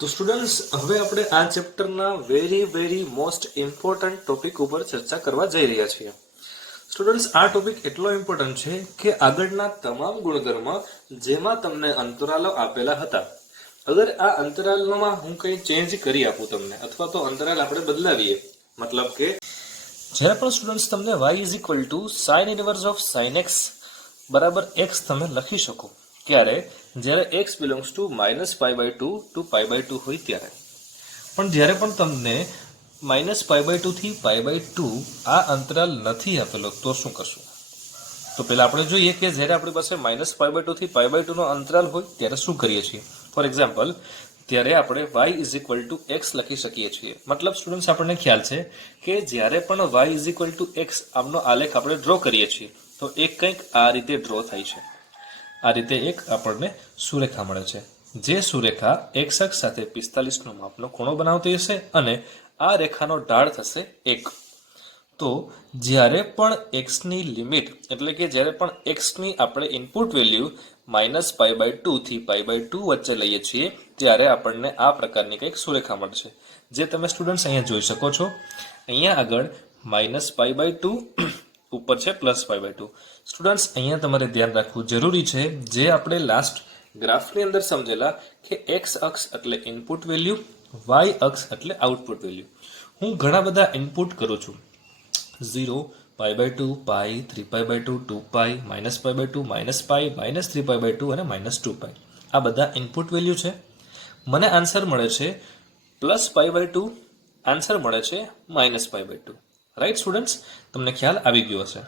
તો સ્ટુડન્ટ્સ હવે આપણે આ ચેપ્ટરના વેરી મોસ્ટ ઇમ્પોર્ટન્ટ ટોપિક ઉપર ચર્ચા કરવા જઈ રહ્યા છીએ. સ્ટુડન્ટ્સ આ ટોપિક એટલો ઇમ્પોર્ટન્ટ છે કે આગળના તમામ ગુણધર્મ જેમાં તમને અંતરાલો આપેલા હતા, અગર આ અંતરાલોમાં હું કંઈ ચેન્જ કરી આપું તમને અથવા તો અંતરાલ આપણે બદલાવીએ, મતલબ કે જ્યારે પણ સ્ટુડન્ટ્સ તમને y is equal two sine inverse of sine x બરાબર એક્સ તમે લખી શકો ત્યારે જ્યારે x બિલોંગ્સ ટુ -π/2 ટુ π/2 હોય ત્યારે, પણ જ્યારે પણ તમને -π/2 થી π/2 આ અંતરાલ નથી આપેલો તો શું કરશું? તો પહેલા આપણે જોઈએ કે જ્યારે આપણી પાસે -π/2 થી π/2 નો અંતરાલ હોય ત્યારે શું કરીએ છીએ. ફોર એક્ઝામ્પલ, ત્યારે આપણે y is equal to x લખી શકીએ છીએ. મતલબ સ્ટુડન્ટ્સ આપણને ખ્યાલ છે કે જ્યારે પણ y is equal to x આમનો આલેખ આપણે ડ્રો કરીએ છીએ તો એક કંઈક આ રીતે ડ્રો થાય છે. આ રીતે એક આપણને સુરેખા મળે છે, જે સુરેખા x અક્ષ સાથે 45 નો માપનો ખૂણો બનાવતી હશે અને આ રેખાનો ઢાળ થશે 1. તો જ્યારે પણ x ની લિમિટ એટલે કે જ્યારે પણ x ની આપણે ઇનપુટ વેલ્યુ -π/2 થી π/2 વચ્ચે લઈએ છીએ ત્યારે આપણને આ પ્રકારની કંઈક સુરેખા મળશે, જે તમે સ્ટુડન્ટ્સ અહીંયા જોઈ શકો છો. અહીંયા આગળ -π/2 ઉપર છે +π/2. સ્ટુડન્ટ્સ અહીંયા તમારે ધ્યાન રાખવું જરૂરી છે, જે આપણે લાસ્ટ ગ્રાફની અંદર સમજેલા કે x અક્ષ એટલે ઇનપુટ વેલ્યુ, y અક્ષ એટલે આઉટપુટ વેલ્યુ. હું ઘણા બધા ઇનપુટ કરું છું, 0, π/2, π, 3π/2, 2π, -π/2, -π, -3π/2 અને -2π. આ બધા ઇનપુટ વેલ્યુ છે. મને આન્સર મળે છે +π/2, આન્સર મળે છે -π/2. રાઈટ સ્ટુડન્ટ્સ, તમને ખ્યાલ આવી ગયો હશે.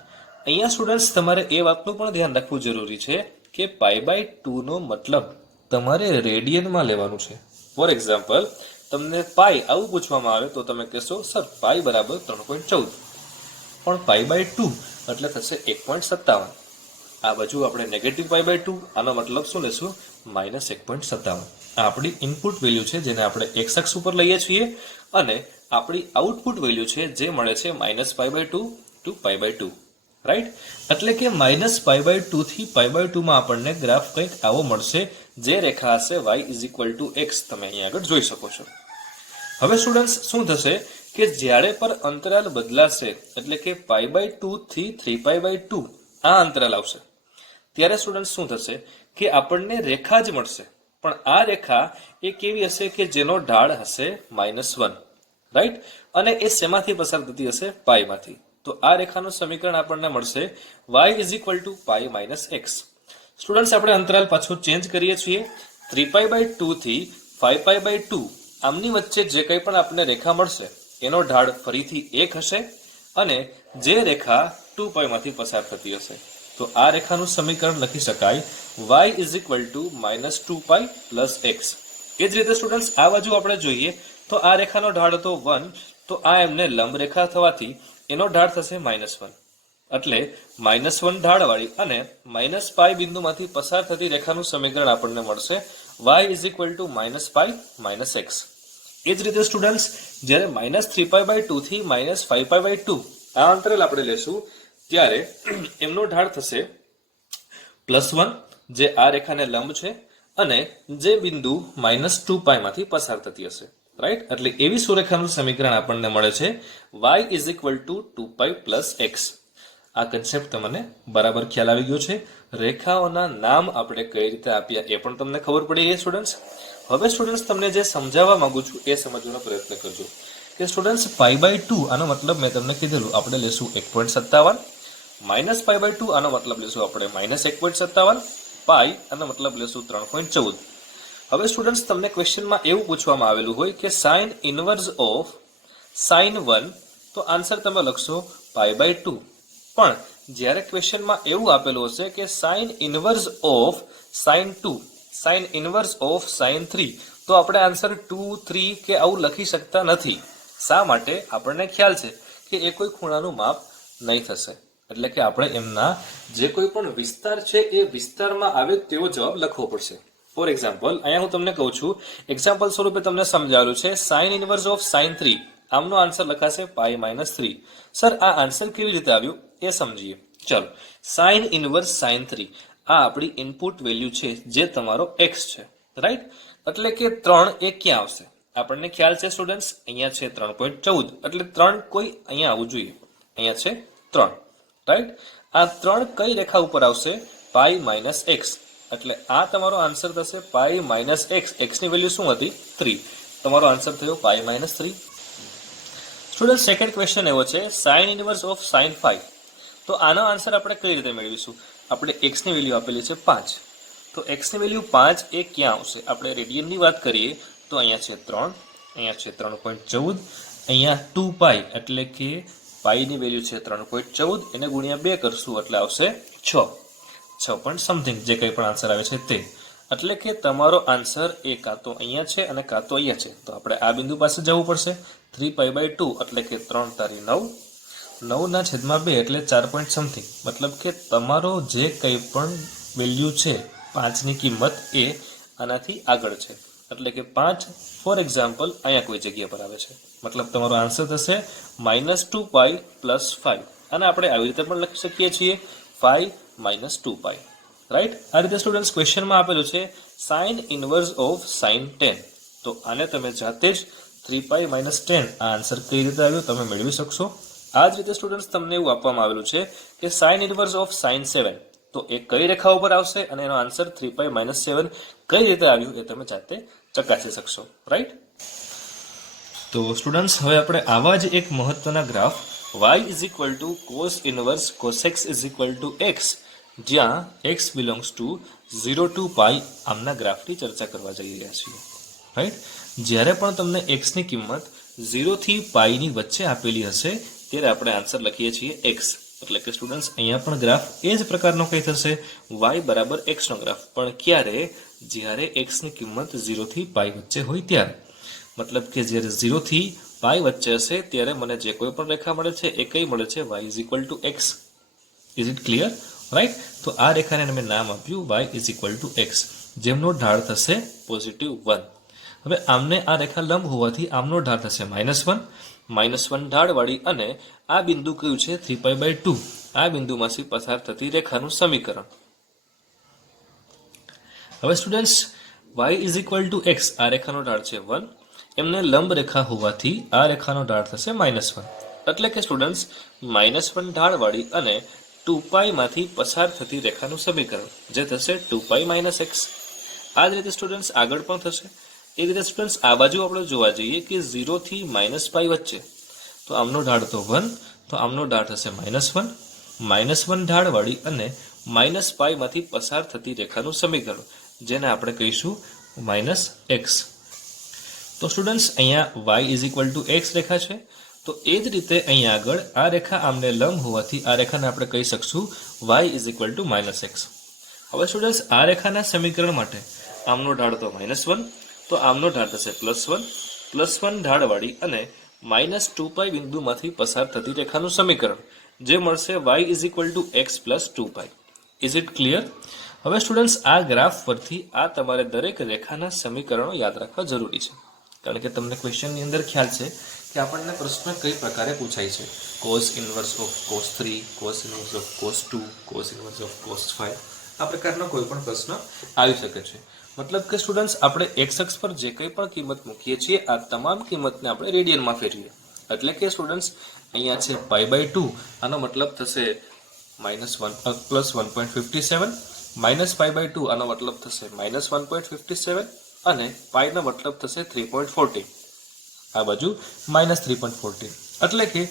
અહીંયા સ્ટુડન્ટ્સ તમારે એ વાતનું પણ ધ્યાન રાખવું જરૂરી છે કે π/2 નો મતલબ તમારે રેડિયનમાં લેવાનું છે. ફોર એક્ઝામ્પલ, તમને પાઈ આવું પૂછવામાં આવે તો તમે કહેશો સર પાઈ બરાબર 3.14, પણ π/2 એટલે થશે 1.57. આ બાજુ આપણે નેગેટિવ π/2, આનો મતલબ શું લેશું? -1.57. આ આપણી ઇનપુટ વેલ્યુ છે જેને આપણે x અક્ષ ઉપર લઈએ છીએ અને આપણી આઉટપુટ વેલ્યુ છે જે મળે છે -π/2 ટુ π/2. રાઈટ, એટલે કે -π/2 થી π/2 માં આપણને ગ્રાફ કંઈક આવો મળશે, જે રેખા હશે y is equal two x. તમે અહીંયા આગળ જોઈ શકો છો. હવે સ્ટુડન્ટ્સ શું થશે કે જ્યારે પર અંતરાલ બદલાશે એટલે કે π/2 થી 3π/2 આ અંતરાલ આવશે ત્યારે સ્ટુડન્ટ્સ શું થશે કે આપણને રેખા જ મળશે, પણ આ રેખા એ કેવી હશે કે જેનો ઢાળ હશે -1. રાઈટ, અને એ શેમાંથી પસાર થતી હશે? પાઈમાંથી. તો આ રેખાનું સમીકરણ આપણને મળશે y is equal to pi -x. Students આપણે અંતરાલ પાછો ચેન્જ કરીએ છીએ. 3π/2 થી 5π/2 આમની વચ્ચે જે કંઈ પણ આપણને રેખા મળશે એનો ઢાળ ફરીથી 1 હશે અને જે રેખા 2π માંથી પસાર થતી હશે. તો આ રેખાનું સમીકરણ લખી શકાય y is equal to -2π + x. એ જ રીતે સ્ટુડન્ટ્સ આ બાજુ આપણે જોઈએ તો આ રેખાનો ઢાળ હતો 1, તો આ એમને લંબ રેખા થવાથી એનો ઢાળ થશે -1. એટલે -1 ઢાળવાળી અને -π બિંદુમાંથી પસાર થતી રેખાનું સમીકરણ આપણને મળશે y is equal to -π - x. એ જ રીતે સ્ટુડન્ટ્સ જ્યારે -3π/2 થી -5π/2 આ અંતરાલ આપણે લેશું ત્યારે એમનો ઢાળ થશે +1, જે આ રેખાને લંબ છે અને જે બિંદુ -2π માંથી પસાર થતી હશે. રાઈટ, એટલે એવી સુરેખાનું સમીકરણ આપણને મળે છે y is equal to 2π + x. આ કન્સેપ્ટ તમને બરાબર ખ્યાલ આવી ગયો છે. રેખાઓના નામ આપણે કઈ રીતે આપ્યા એ પણ તમને ખબર પડી ગઈ સ્ટુડન્ટ્સ. હવે સ્ટુડન્ટ્સ તમને જે સમજાવવા માંગુ છું એ સમજવાનો પ્રયત્ન કરજો કે સ્ટુડન્ટ્સ π/2 આનો મતલબ મેં તમને કીધેલું આપણે લેશું 1.57, -π/2 આનો મતલબ લેશું આપણે -1.57, પાઈ આનો મતલબ લેશું 3.14. હવે સ્ટુડન્ટ્સ તમને ક્વેશ્ચનમાં એવું પૂછવામાં આવેલું હોય કે સાઇન ઇનવર્સ ઓફ સાઇન 1, તો આન્સર તમે લખશો π/2. પણ જ્યારે ક્વેશ્ચનમાં એવું આપેલું હશે કે sine inverse of sine 2, sine inverse of sine 3, તો આપણે આન્સર 2, 3 કે આવું લખી શકતા નથી. શા માટે? આપણને ખ્યાલ છે કે એ કોઈ ખૂણાનું માપ નહીં થશે, એટલે કે આપણે એમના જે કોઈ પણ વિસ્તાર છે એ વિસ્તારમાં આવે તેવો જવાબ લખવો પડશે. ફોર એક્ઝામ્પલ, અહીંયા હું તમને કહું છું, એક્ઝામ્પલ સ્વરૂપે તમને સમજાવેલું છે સાઇન ઇનવર્સ ઓફ સાઇન 3, આમનો આન્સર લખાશે π - 3. સર આ આન્સર કેવી રીતે આવ્યું એ સમજીએ. ચલો, સાઇન ઇનવર્સ સાઇન 3 આ આપણી ઇનપુટ વેલ્યુ છે જે તમારો x છે. રાઈટ, એટલે કે 3 એ ક્યાં આવશે? આપણને ખ્યાલ છે સ્ટુડન્ટ્સ, અહીંયા છે 3.14, એટલે 3 કોઈ અહીંયા આવવું જોઈએ. અહીંયા છે 3, રાઈટ? આ 3 કઈ રેખા ઉપર આવશે? Pi minus x. એટલે આ તમારો આન્સર થશે પાઈ માઇનસ એક્સ. એક્સ ની વેલ્યુ શું હતી? 3. તમારો આન્સર થયો pi minus 3. Student, second question એવો છે, સાઇન ઇનવર્સ ઓફ સાઇન 5. તો આનો આન્સર આપણે કઈ રીતે મેળવીશું? આપણે એક્સ ની વેલ્યુ આપેલી છે 5. તો એક્સ ની વેલ્યુ 5 એ ક્યાં આવશે? આપણે રેડિયનની વાત કરીએ તો અહીંયા છે 3, અહીંયા છે 3.14, અહીંયા 2 પાઈ એટલે કે પાઈની વેલ્યુ છે 3.14, એને ગુણ્યા 2 કરશું એટલે આવશે 6 પોઈન્ટ સમથિંગ, જે કંઈ પણ આન્સર આવે છે તે. એટલે કે તમારો આન્સર એ કાં તો અહીંયા છે અને કાં તો અહીંયા છે. તો આપણે આ બિંદુ પાસે જવું પડશે. 3π/2 એટલે કે 3 તારી 9, 9 ના છેદમાં 2 એટલે 4 પોઈન્ટ સમથિંગ. મતલબ કે તમારો જે કંઈ પણ વેલ્યુ છે 5 ની કિંમત એ આનાથી આગળ છે. એટલે કે 5 ફોર એક્ઝામ્પલ અહીંયા કોઈ જગ્યા પર આવે છે. મતલબ તમારો આન્સર થશે -2π + 5. અને આપણે આવી રીતે પણ લખી શકીએ છીએ 5 - 2π, રાઈટ? આ રીતે સ્ટુડન્ટ્સ ક્વેશ્ચનમાં આપેલું છે સાઇન ઇનવર્સ ઓફ સાઇન 10. તો આને તમે જાતે જ 3π - 10 આ આન્સર કઈ રીતે આવ્યો તમે મેળવી શકશો. આ જ રીતે સ્ટુડન્ટ્સ તમને એવું આપવામાં આવેલું છે કે સાઇન ઇનવર્સ ઓફ સાઇન 7. તો એ કઈ રેખા ઉપર આવશે અને એનો આન્સર 3π - 7 કઈ રીતે આવ્યું એ તમે જાતે ચકાસી શકશો, રાઈટ? તો સ્ટુડન્ટ્સ, હવે આપણે આવા જ એક મહત્વના graph y cos inverse cos x x, જ્યાં x બિલોંગ્સ ટુ 0 to π આમના ગ્રાફની ચર્ચા કરવા જઈ રહ્યા છીએ, રાઈટ? જ્યારે પણ તમને x ની કિંમત 0 થી π ની વચ્ચે આપેલી હશે ત્યારે આપણે આન્સર લખીએ છીએ x. એટલે કે સ્ટુડન્ટ્સ, અહીંયા પણ ગ્રાફ એ જ પ્રકારનો કઈ થશે, y બરાબર x નો ગ્રાફ. પણ ક્યારે? જ્યારે x ની કિંમત 0 થી π વચ્ચે હોય ત્યારે. મતલબ કે જ્યારે 0 થી π વચ્ચે હશે ત્યારે મને જે કોઈ પણ રેખા મળે છે એ કઈ મળે છે? y x. Is it clear? Right? તો આ રેખાને મેં નામ આપ્યું y x, જેમનો ઢાળ થશે +1. હવે આમને આ રેખા લંબ હોવાથી આમનો ઢાળ થશે -1. -1 ઢાળવાળી અને આ બિંદુ કયું છે? 3π/2. આ બિંદુમાંથી પસાર થતી રેખાનું સમીકરણ. હવે સ્ટુડન્ટ્સ, y x, આ રેખાનો ઢાળ છે 1. એમને લંબ રેખા હોવાથી આ રેખાનો ઢાળ થશે -1. એટલે કે સ્ટુડન્ટ્સ, -1 ઢાળવાળી અને 2π માંથી પસાર થતી રેખાનું સમીકરણ, જે થશે 2π - x. આ જ રીતે સ્ટુડન્ટ્સ આગળ પણ થશે. એ રીતે સ્ટુડન્ટ્સ આ બાજુ આપણે જોવા જઈએ કે 0 થી -π વચ્ચે, તો આમનો ઢાળ તો 1, તો આમનો ઢાળ થશે -1. -1 ઢાળવાળી અને -π માંથી પસાર થતી રેખાનું સમીકરણ, જેને આપણે કહીશું -x. તો સ્ટુડન્ટ્સ, અહીંયા y x રેખા છે. તો એ જ રીતે અહીંયા આગળ આ રેખા આમને લંબ હોવાથી આ રેખાને આપણે કહી શકશું y -x. હવે સ્ટુડન્ટ્સ, આ રેખાના સમીકરણ માટે આમનો ઢાળ તો -1, તો આમનો ઢાળ થશે +1. +1 ઢાળવાળી અને -2π બિંદુમાંથી પસાર થતી રેખાનું સમીકરણ, જે મળશે y x + 2π. Is it clear? હવે સ્ટુડન્ટ્સ, આ ગ્રાફ પરથી આ તમારે દરેક રેખાના સમીકરણો યાદ રાખવા જરૂરી છે. કારણ કે તમને ક્વેશ્ચનની અંદર ખ્યાલ છે કે આપણને પ્રશ્ન કઈ પ્રકારે પૂછાય છે. cos inverse of cos 3, cos inverse of cos 2, cos inverse of cos 5, આ પ્રકારનો કોઈ પણ પ્રશ્ન આવી શકે છે. મતલબ કે સ્ટુડન્ટ્સ, આપણે x અક્ષ પર જે કંઈ પણ કિંમત મૂકીએ છીએ આ તમામ કિંમતને આપણે રેડિયનમાં ફેરવીએ. એટલે કે સ્ટુડન્ટ્સ, અહીંયા છે π/2, આનો મતલબ થશે +1.57, -π/2 આનો મતલબ થશે -1.57 અને પાઈ નો મતલબ થશે 3.14. આ બાજુ -3.14. એટલે કે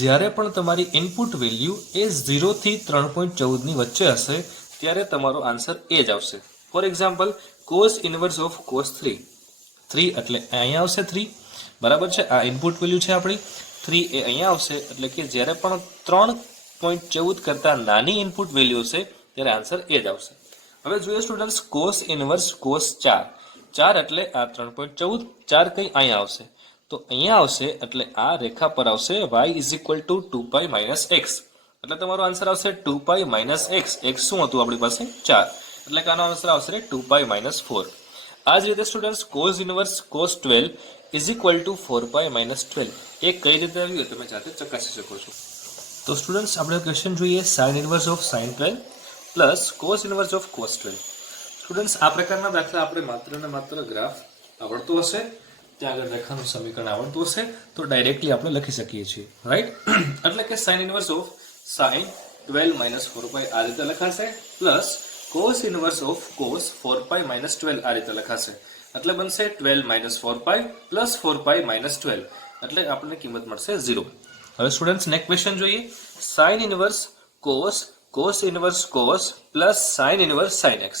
જ્યારે પણ તમારી ઇનપુટ વેલ્યુ એ 0 થી 3.14 ની વચ્ચે હશે ત્યારે તમારો આન્સર એ જ આવશે. For example, cos inverse of cos 3 એટલે અહીંયા આવશે 3, બરાબર છે? આ ઇનપુટ વેલ્યુ છે આપણી. 3 એ અહીંયા આવશે. એટલે કે જ્યારે પણ 3.14 કરતા નાની ઇનપુટ વેલ્યુ હશે ત્યારે આન્સર એ જ આવશે. હવે જોઈએ સ્ટુડન્ટ્સ, cos ઇનવર્સ cos 4 એટલે આ 3.14, 4 કઈ અહીંયા આવશે, તો અહીંયા આવશે. એટલે આ રેખા પર આવશે y 2π - x. એટલે તમારો આન્સર આવશે 2π - x. x શું હતું આપણી પાસે? 4. એટલે કે આનો આન્સર આવશે 2π - 4. આ જ રીતે સ્ટુડન્ટ્સ, cos ઇનવર્સ cos 12 4π - 12. એ કઈ રીતે આવ્યું તમે જાતે ચકાસી શકો છો. તો સ્ટુડન્ટ્સ, આપણે ક્વેશ્ચન જોઈએ, sin inverse of sin 12 plus cos inverse of cos 12. Students આ પ્રકારના દાખલા આપણે માત્ર ને માત્ર ગ્રાફ આવડતું હશે, ત્યાં આગળ રેખાનું સમીકરણ આવડતું હશે તો ડાયરેક્ટલી આપણે લખી શકીએ છીએ, રાઈટ. એટલે કે sin inverse of sin 12 minus 4 pi આ રીતે લખાશે, plus cos inverse of cos 4 pi minus 12 આ રીતે લખાશે. એટલે બનશે 12 minus 4 pi plus 4 pi minus 12, એટલે આપણને કિંમત મળશે 0. હવે સ્ટુડન્ટ્સ નેક્સ્ટ ક્વેશ્ચન જોઈએ. sin inverse cos cos inverse cos plus sin inverse sin x.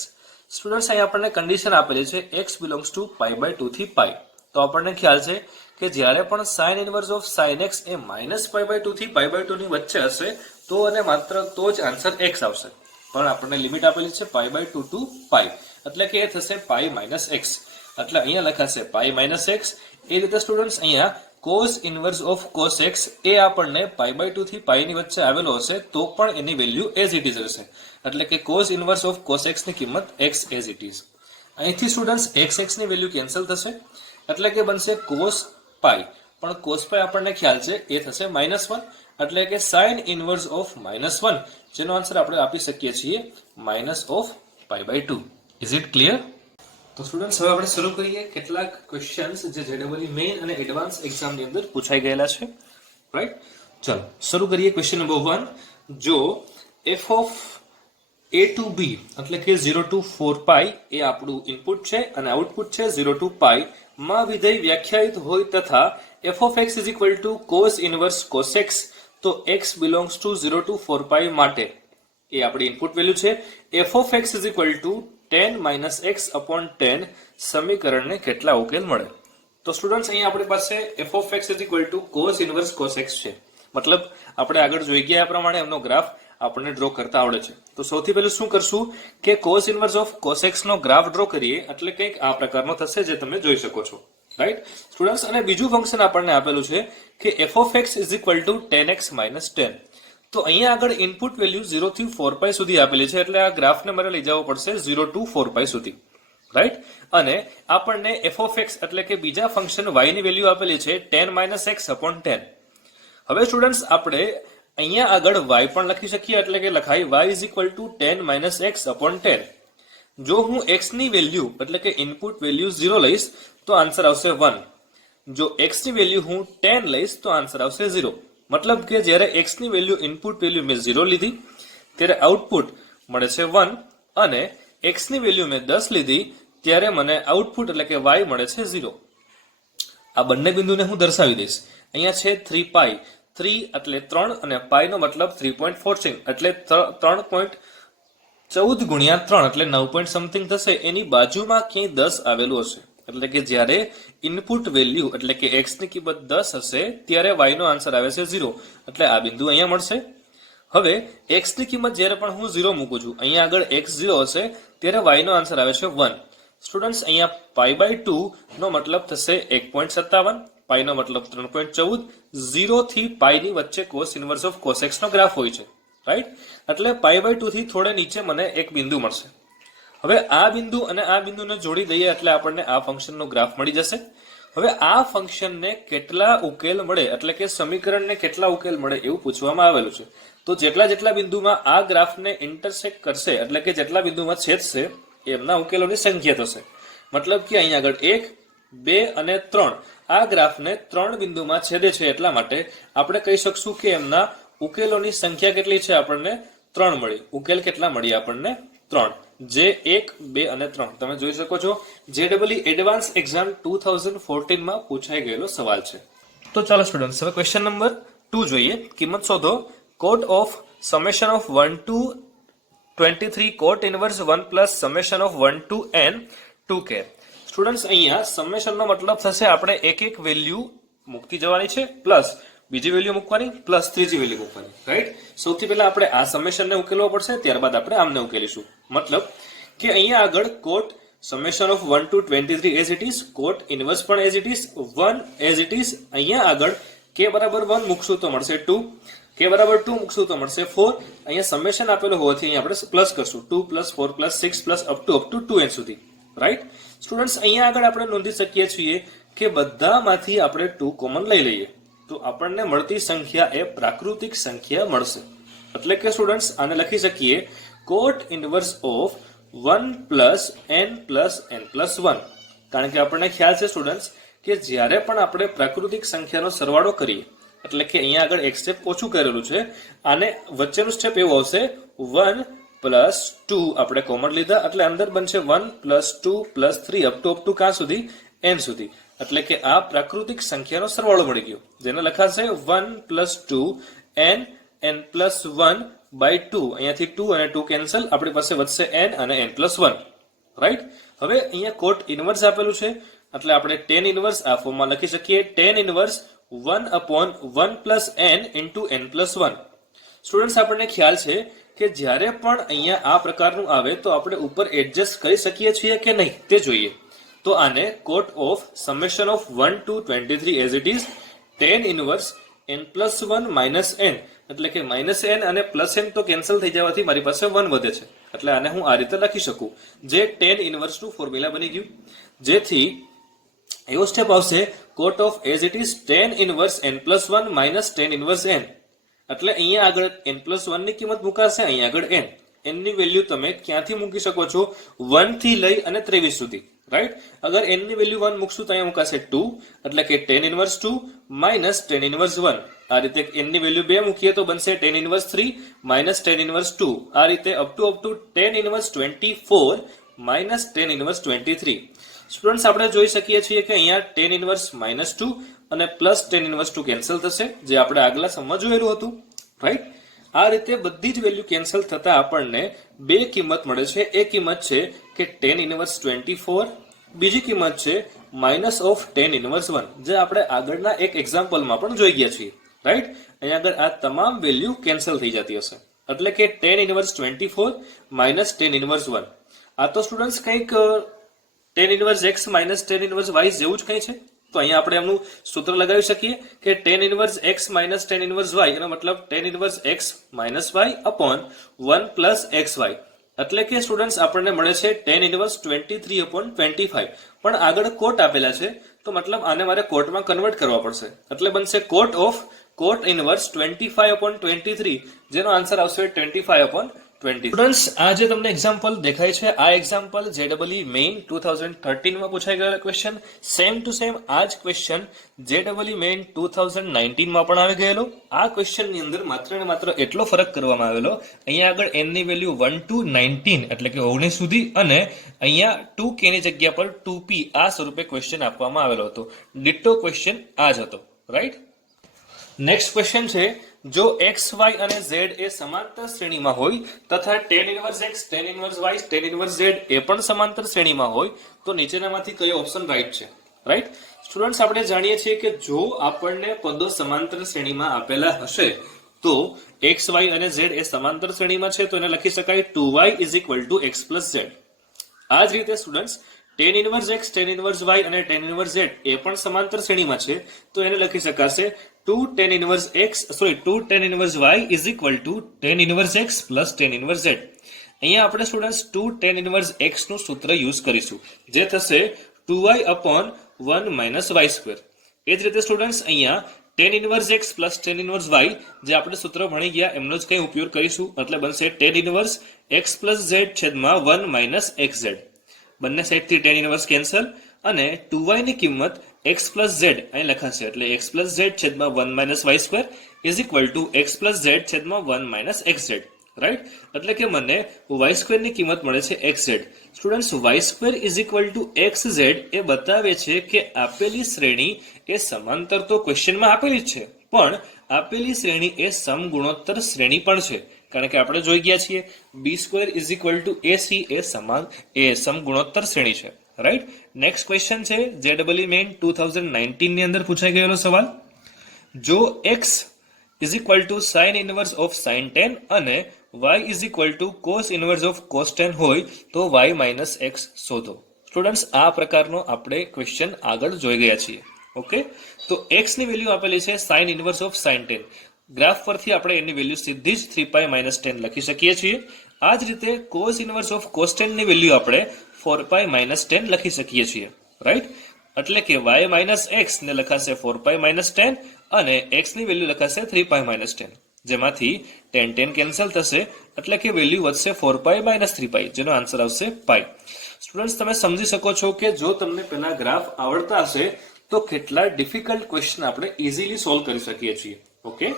Students અહીં આપણને કન્ડિશન આપેલી છે x belongs to pi/2 થી pi. તો આપણને ખ્યાલ છે કે જ્યારે પણ sin inverse of sin x A -pi/2 થી pi/2 ની વચ્ચે હશે તો અને માત્ર તો જ આન્સર x આવશે. પણ આપણને લિમિટ આપેલી છે pi/2 ટુ pi, એટલે કે એ થશે pi - x. એટલે અહીંયા લખાશે pi - x. એ રીતે સ્ટુડન્ટ્સ અહીંયા cos inverse of cos x એ આપણને pi/2 થી pi ની વચ્ચે આવેલો હશે તો પણ એની વેલ્યુ એઝ ઇટ ઇઝ રહેશે. એટલે કે cos inverse of cos x ની કિંમત x એઝ ઇટ ઇઝ. અહીંથી સ્ટુડન્ટ્સ x ની વેલ્યુ કેન્સલ થશે, એટલે કે બનશે cos pi. પણ cos pi આપણને ખ્યાલ છે એ થશે -1, એટલે કે sin ઇનવર્સ ઓફ -1, જેનો આન્સર આપણે આપી શકીએ છીએ -pi/2. Is it clear? તો સ્ટુડન્ટ્સ હવે આપણે શરૂ કરીએ કેટલાક ક્વેશ્ચન્સ જે JEE મેઇન અને એડવાન્સ એક્ઝામની અંદર પૂછાઈ ગયેલા છે, રાઈટ. ચલો શરૂ કરીએ. Question number 1. જો f of a to b એટલે કે 0 to 4 pi એ આપણું ઇનપુટ છે અને આઉટપુટ છે 0 to pi માં વિધેય વ્યાખ્યાયિત હોય તથા f of x is equal to cos inverse cos x, તો x belongs to 0 to 4 pi માટે એ આપણી ઇનપુટ વેલ્યુ છે. f of x is equal to tan minus x upon tan સમીકરણને કેટલા ઉકેલ મળે? તો સ્ટુડન્ટ્સ અહીં આપણી પાસે f of x is equal to cos inverse cos x છે. મતલબ આપણે આગળ જોઈ ગયા પ્રમાણે એમનો ગ્રાફ આપણને ડ્રો કરતા આવડે છે. તો સૌથી પહેલું શું કરશું કે cos inverse of cos x નો ગ્રાફ ડ્રો કરીએ, એટલે કંઈક આ પ્રકારનો થશે જે તમે જોઈ શકો છો, રાઈટ સ્ટુડન્ટ્સ. અને બીજું ફંક્શન આપણને આપેલું છે કે f of x is equal to tan x minus tan. તો અહીંયા આગળ ઇનપુટ વેલ્યુ 0 થી 4 pi સુધી આપેલી છે, એટલે આ ગ્રાફને મારે લઈ જવો પડશે 0 to 4 pi સુધી, રાઈટ. અને આપણને f of x એટલે કે બીજા ફંક્શન y ની વેલ્યુ આપેલી છે tan minus x upon tan. હવે સ્ટુડન્ટ્સ આપણે અહીંયા આગળ y પણ લખી શકીએ, એટલે કે લખાય y is equal to tan minus x upon tan. જો હું x ની વેલ્યુ એટલે કે ઇનપુટ વેલ્યુ 0 લઈશ તો આન્સર આવશે 1. જો x ની વેલ્યુ હું tan લઈશ તો આન્સર આવશે 0. મતલબ કે જ્યારે x ની વેલ્યુ ઇનપુટ વેલ્યુ મેં 0 લીધી ત્યારે આઉટપુટ મળે છે 1, અને x ની વેલ્યુ મેં 10 લીધી ત્યારે મને આઉટપુટ એટલે કે y મળે છે 0. આ બંને બિંદુને હું દર્શાવી દઈશ. અહીંયા છે 3 pi, 3 એટલે 3 અને pi નો મતલબ 3.46 એટલે 3.14 ગુણ્યા 3 એટલે 9 સમથિંગ થશે. એની બાજુમાં ક્યાંય 10 આવેલું હશે, એટલે કે જ્યારે ઇનપુટ વેલ્યુ એટલે કે x ની કિંમત 10 હશે ત્યારે y નો આન્સર આવે છે 0, એટલે આ બિંદુ અહીંયા મળશે. હવે x ની કિંમત જ્યારે પણ હું 0 મૂકું છું, અહીંયા આગળ x 0 હશે ત્યારે y નો આન્સર આવે છે 1. સ્ટુડન્ટ્સ અહીંયા pi/2 નો મતલબ થશે 1.57, pi નો મતલબ 3.14, 0 થી pi ની વચ્ચે cos inverse of cos x નો ગ્રાફ હોય છે, રાઈટ. એટલે pi/2 થી થોડે નીચે મને એક બિંદુ મળશે. હવે આ બિંદુ અને આ બિંદુને જોડી દઈએ એટલે આપણને આ ફંક્શનનો ગ્રાફ મળી જશે. હવે આ ફંક્શનને કેટલા ઉકેલ મળે એટલે કે સમીકરણને કેટલા ઉકેલ મળે એવું પૂછવામાં આવેલું છે. તો જેટલા જેટલા બિંદુમાં આ ગ્રાફને ઇન્ટરસેક્ટ કરશે એટલે કે જેટલા બિંદુમાં છેદશે એમના ઉકેલોની સંખ્યા થશે. મતલબ કે અહીંયા આગળ 1, 2 અને 3 આ ગ્રાફને 3 બિંદુમાં છેદે છે, એટલા માટે આપણે કહી શકશું કે એમના ઉકેલોની સંખ્યા કેટલી છે? આપણને 3 મળી. ઉકેલ કેટલા મળી આપણને? 3, જે 1, 2 અને 3 તમે જોઈ શકો છો. JEE એડવાન્સ એક્ઝામ 2014 માં પૂછાઈ ગયેલો સવાલ છે. તો ચાલો સ્ટુડન્ટ્સ હવે ક્વેશ્ચન નંબર 2 જોઈએ. કિંમત શોધો cot of summation of 1 to 23 cot inverse 1 plus summation of 1 to n 2k. Students અહીંયા સમેશન નો મતલબ થશે આપણે એક એક વેલ્યુ મૂકતી જવાની છે, પ્લસ બીજી વેલ્યુ મૂકવાની, પ્લસ ત્રીજી વેલ્યુ મૂકવાની, રાઈટ. સૌથી પહેલા આપણે આ સમેશનને ઉકેલવો પડશે, ત્યારબાદ આપણે આમને ઉકેલીશું. મતલબ કે અહીંયા આગળ cot summation of 1 to 23 as it is, cot inverse પણ as it is, 1 as it is. અહીંયા આગળ k બરાબર 1 મૂકશું તો મળશે 2, k બરાબર 2 મૂકશું તો મળશે 4. અહીંયા સમેશન આપેલું હોવાથી અહીંયા આપણે પ્લસ કરશું 2 + 4 + 6 + અપ ટુ 2n સુધી, રાઈટ. સ્ટુડન્ટ્સ અહીંયા આગળ આપણે નોંધી શકીએ છીએ કે બધામાંથી આપણે 2 કોમન લઈ લઈએ તો આપણને મળતી સંખ્યા એ પ્રાકૃતિક સંખ્યા મળશે. એટલે કે સ્ટુડન્ટ્સ આને લખી શકીએ cot inverse of 1 plus n plus 1. કારણ કે આપણને ખ્યાલ છે સ્ટુડન્ટ્સ કે જ્યારે પણ આપણે પ્રાકૃતિક સંખ્યાનો સરવાળો કરીએ, એટલે કે અહીંયા આગળ એક સ્ટેપ ઓછું કરેલું છે, આને વચ્ચેનું સ્ટેપ એવું આવશે 1 પ્લસ 2 આપણે કોમન લીધા એટલે અંદર બનશે 1 પ્લસ 2 પ્લસ 3 અપ ટુ ક્યાં સુધી? n સુધી. એટલે કે આ પ્રાકૃતિક સંખ્યાનો સરવાળો મળી ગયો, જેને લખાશે 1 પ્લસ 2 n પ્લસ 1 બાય 2. અહીંયાથી 2 અને 2 કેન્સલ, આપણી પાસે વધશે n અને n પ્લસ 1. રાઈટ. હવે અહીંયા કોટ ઇનવર્સ આપેલું છે એટલે આપણે tan ઇનવર્સ આ ફોર્મમાં લખી શકીએ, tan inverse 1 upon 1 plus n into n plus 1. Students આપણને ખ્યાલ છે કે જ્યારે પણ અહીંયા આ પ્રકારનું આવે તો આપણે ઉપર એડજસ્ટ કરી શકીએ છીએ કે નહીં તે જોઈએ. તો આને cot of summation of 1 to 23 as it is tan inverse n plus 1 minus n, એટલે કે માઇનસ n અને પ્લસ n તો કેન્સલ થઈ જવાથી મારી પાસે 1 વધે છે, એટલે આને હું આ રીતે લખી શકું, જે tan ઇનવર્સ નું ફોર્મ્યુલા બની ગયું. જેથી એવો સ્ટેપ આવશે cot of as it is tan inverse n plus 1 minus tan inverse n. એટલે અહીંયા આગળ n પ્લસ 1 ની કિંમત મુકાશે, અહીંયા આગળ n. n ની વેલ્યુ તમે ક્યાંથી મૂકી શકો છો? 1 થી લઈ અને 23 સુધી. રાઈટ. અગર n ની વેલ્યુ 1 મૂકશું તો અહીંયા મુકાશે 2, એટલે કે tan inverse 2 minus tan inverse 1. આ રીતે n ની વેલ્યુ 2 મૂકીએ તો બનશે tan inverse 3 minus tan inverse 2. આ રીતે up to tan inverse 24 minus tan inverse 23. Students આપણે જોઈ શકીએ છીએ કે અહીંયા tan ઇનવર્સ -2 અને પ્લસ tan ઇનવર્સ 2 કેન્સલ થશે, જે આપણે આગલા સમમાં જોયેલું હતું. રાઈટ. આ રીતે બધી જ વેલ્યુ કેન્સલ થતા આપણને બે કિંમત મળે છે. એક કિંમત છે કે tan ઇનવર્સ 24, બીજી કિંમત છે માઇનસ ઓફ tan ઇનવર્સ 1, જે આપણે આગળના એક એક્ઝામ્પલમાં પણ જોઈ ગયા છીએ. રાઈટ. અહીંયા આગળ આ તમામ વેલ્યુ કેન્સલ થઈ જતી હશે, એટલે કે tan inverse 24 minus tan inverse 1. આ તો સ્ટુડન્ટ્સ કંઈક tan inverse x minus tan inverse y જેવું જ કંઈ છે. તો અહીંયા આપણે એમનું સૂત્ર લગાવી શકીએ કે tan inverse x minus tan inverse y, એનો મતલબ tan inverse x minus y upon 1 plus xy. એટલે કે સ્ટુડન્ટ્સ આપણને મળે છે tan ઇનવર્સ 23 અપોન 25. પણ આગળ કોટ આપેલા છે તો મતલબ આને મારે કોટમાં કન્વર્ટ કરવા પડશે, એટલે બનશે કોટ ઇનવર્સ 25 અપોન 23, જેનો આન્સર આવશે 25 અપોન 20. સ્ટુડન્ટ્સ આ જે તમને એક્ઝામ્પલ દેખાય છે, આ એક્ઝામ્પલ JEE મેઇન 2013 માં પૂછાઈ ગયેલો ક્વેશ્ચન, સેમ ટુ સેમ આ જ ક્વેશ્ચન JEE મેઇન 2019 માં પણ આવી ગયેલો. આ ક્વેશ્ચન ની અંદર માત્ર ને માત્ર એટલો ફરક કરવામાં આવેલો, અહીંયા આગળ n ની વેલ્યુ 1 to 19 એટલે કે 19 સુધી અને અહીંયા 2k ની જગ્યા પર 2p આ સ્વરૂપે ક્વેશ્ચન આપવામાં આવેલો હતો. ડિટ્ટો ક્વેશ્ચન આ જ હતો. રાઈટ. નેક્સ્ટ ક્વેશ્ચન છે, જો x, y અને z એ સમાંતર શ્રેણીમાં હોય તથા tan inverse x, tan inverse y, tan inverse z એ પણ સમાંતર શ્રેણીમાં હોય તો નીચેનામાંથી કયો ઓપ્શન રાઈટ છે? રાઈટ. સ્ટુડન્ટ્સ આપણે જાણીએ છીએ કે જો આપણને પદો સમાંતર શ્રેણીમાં આપેલા હશે તો x, y અને z એ સમાંતર શ્રેણીમાં છે તો એને લખી શકાય 2y = x + z. આ જ રીતે students tan inverse x, tan inverse y અને tan ઇનવર્સ z એ પણ સમાંતર શ્રેણીમાં છે તો એને લખી શકાશે 2 tan inverse y = tan inverse x plus tan inverse z. અહીંયા આપણે સ્ટુડન્ટ્સ 2 tan ઇનવર્સ x નું સૂત્ર યુઝ કરીશું, જે થશે 2y upon 1 minus y². એ જ રીતે સ્ટુડન્ટ્સ અહીંયા tan inverse x plus tan inverse y જે આપણે સૂત્ર ભણી ગયા એમનો જ કંઈ ઉપયોગ કરીશું, એટલે બનશે tan inverse x plus z છેદમાં 1 minus xz. બંને સાઈડથી tan ઇનવર્સ કેન્સલ અને 2y ની કિંમત x plus z અહીં લખાશે, એટલે x plus z છેદમાં 1 minus y² = x plus z છેદમાં 1 minus xz. રાઈટ. એટલે કે મને y² ની કિંમત મળે છે xz. સ્ટુડન્ટ્સ y² = xz એ બતાવે છે કે આપેલી શ્રેણી એ સમાંતર તો ક્વેશ્ચનમાં આપેલી જ છે, પણ આપેલી શ્રેણી એ સમગુણોત્તર શ્રેણી પણ છે, કારણ કે આપણે જોઈ ગયા છીએ b² = ac એ સમગુણોત્તર શ્રેણી છે. રાઈટ. નેક્સ્ટ ક્વેશ્ચન છે JEE મેઇન 2019 ની અંદર પૂછાઈ ગયેલો સવાલ, જો x = sin inverse of sin 10 અને y = cos inverse of cos 10 હોય તો y - x શોધો. સ્ટુડન્ટ્સ આ પ્રકારનો આપણે ક્વેશ્ચન આગળ જોઈ ગયા છીએ. ઓકે. તો x ની વેલ્યુ આપેલી છે sin inverse of sin 10. Graph પરથી આપણે એની વેલ્યુ સીધી જ 3π - 10 લખી શકીએ છીએ. આ જ રીતે cos ઇનવર્સ ઓફ cos 10 ની વેલ્યુ આપણે 4π - 10 લખી શકીએ છીએ. રાઈટ. એટલે કે y - x ને લખાશે 4π - 10 અને x ની વેલ્યુ લખાશે 3π - 10. જેમાંથી 10 કેન્સલ થશે એટલે કે વેલ્યુ વધશે 4π - 3π, જેનો આન્સર આવશે પાઈ. સ્ટુડન્ટ્સ, તમે સમજી શકો છો કે જો તમને પેલા ગ્રાફ આવડતા હશે તો કેટલા ડિફિકલ્ટ ક્વેશ્ચન આપણે ઇઝીલી સોલ્વ કરી શકીએ છીએ. ઓકે.